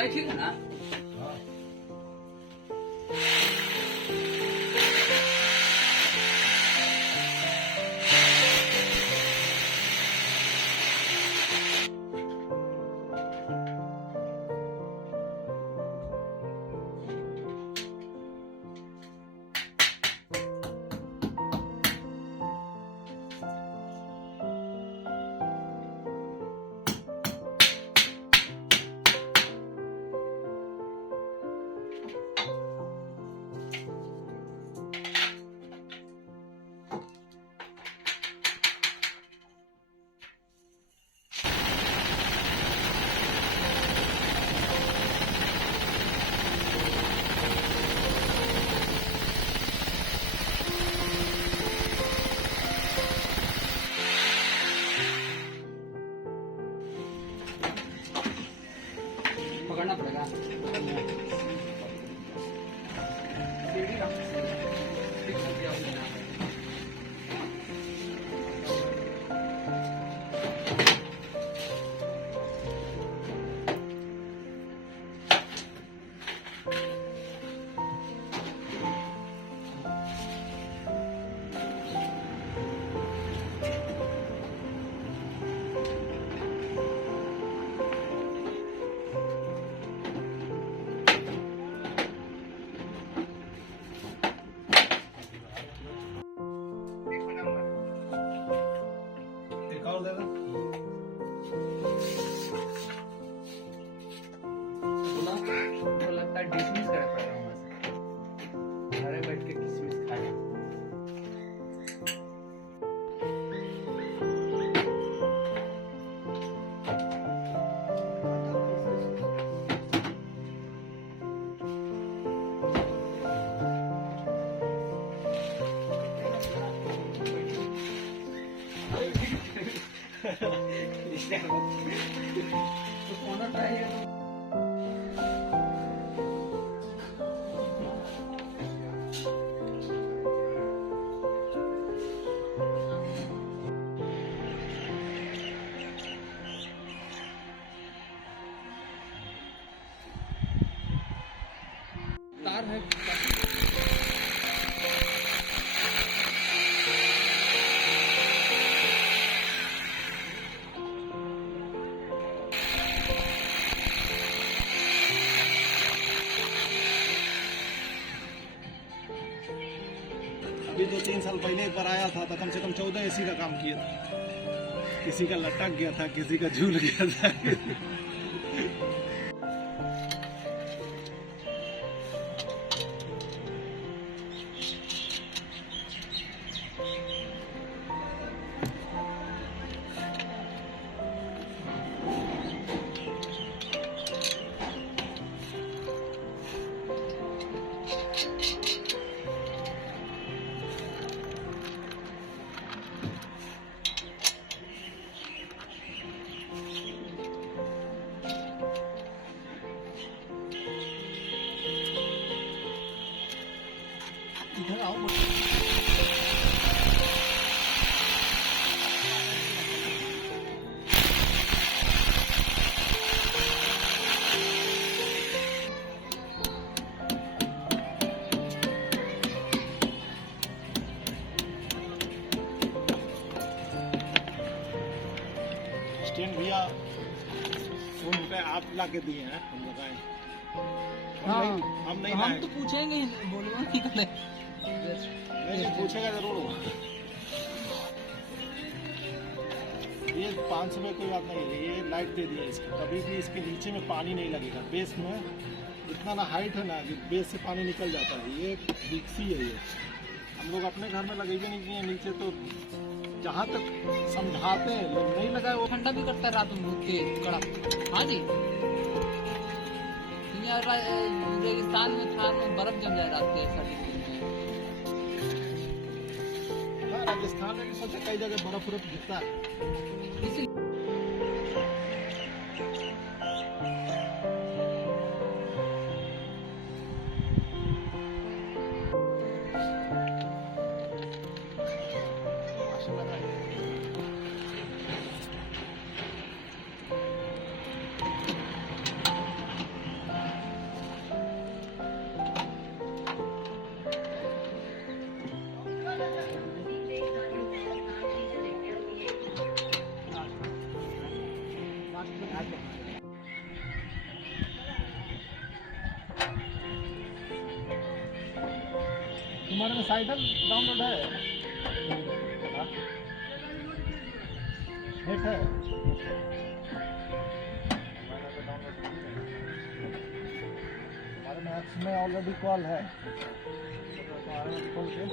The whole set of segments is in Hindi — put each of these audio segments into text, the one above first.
सिलाई ठीक है ना? पकड़ना पड़ेगा। डिसमिस करा पड़ेगा वहां से। घरे बैठ के किसमिस खाया। तो कौन ट्राई है? तार है। अभी 2-3 साल पहले एक बार आया था तो कम से कम 14 एसी का काम किया था। किसी का लटक गया था, किसी का झूल गया था। इधर आओ। स्टैंड भैया ₹1 आप ला के दिए हैं, हम लगाए। हाँ, हम नहीं हम लाए। तो पूछेंगे ही, बोलो नहीं कल। नहीं पूछेगा जरूर वो। ये 500 में कोई बात नहीं है। ये लाइट दे दिया इसको, कभी भी इसके नीचे में पानी नहीं लगेगा। बेस में इतना ना हाइट है ना कि बेस से पानी निकल जाता है। ये रिक्सी है। ये हम लोग अपने घर में लगेगा नहीं किए नीचे, तो जहाँ तक समझाते हैं लोग नहीं लगाए। वो ठंडा भी करता है रात में बहुत तेज कड़क। हाँ जी, यहाँ रेगिस्तान में थार में बर्फ जम जाए रात के सर्दी में। हाँ, राजस्थान में भी सोचा कई जगह बर्फ गिरता है। इसी तुम्हारे में साइटल डाउनलोड है? हाँ? नेट है? मैंने तो डाउनलोड किया है। तुम्हारे में ऐप्स में ऑलरेडी कॉल है, तो तुम्हारे में खोल के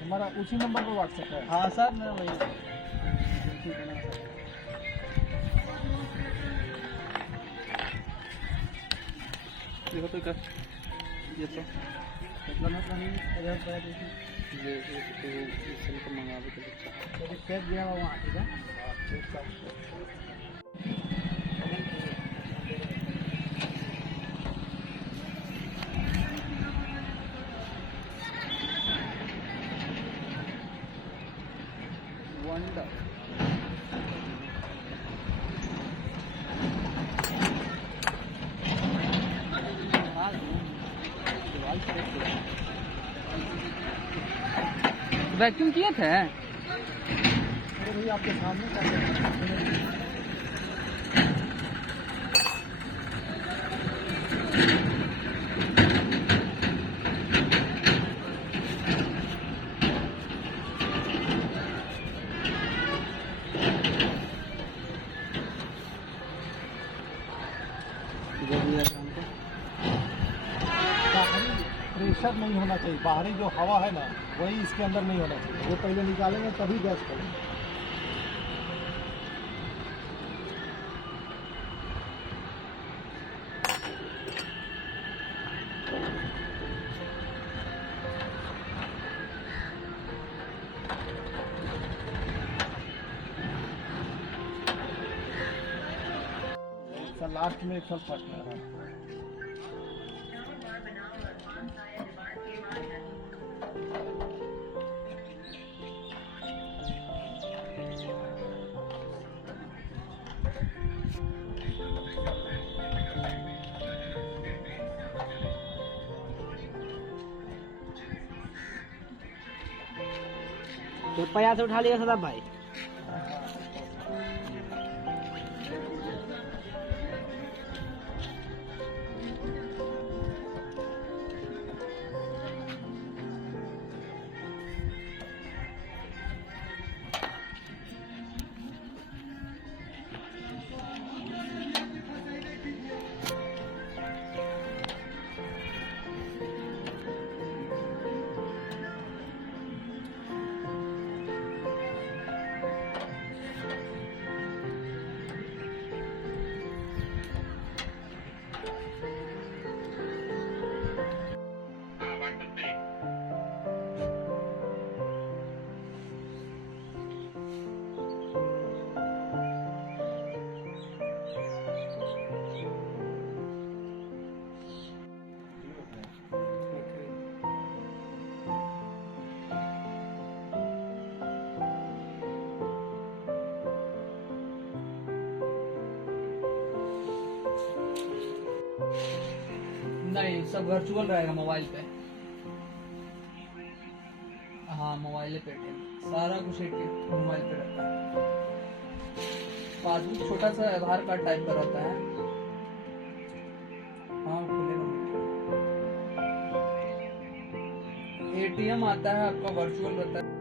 तुम्हारा उसी नंबर पर व्हाट्सएप है? हाँ सर, मैं वही देखो तो कर ये तो मतलब ना नहीं अगर बता दीजिए ये इससे तो मंगा भी तो फेंक दिया वहाँ ठीक है। वंडर वैक्यूम किए थे? अरे भैया आपके सामने कर रहे हैं। बाहरी प्रेशर नहीं होना चाहिए, बाहरी जो हवा है ना वही इसके अंदर नहीं होना चाहिए, वो पहले निकालेंगे तभी गैस करेंगे। सर लास्ट में एक साल फर्स्ट में रहा। तो पैसा से उठा लिया सदाब भाई। नहीं, सब वर्चुअल रहेगा मोबाइल पे। हाँ मोबाइल पे सारा कुछ एक मोबाइल पे रहता है। पासबुक छोटा सा आधार कार्ड टाइप का रहता है। हाँ खुलेगा। एटीएम आता है आपका वर्चुअल रहता है।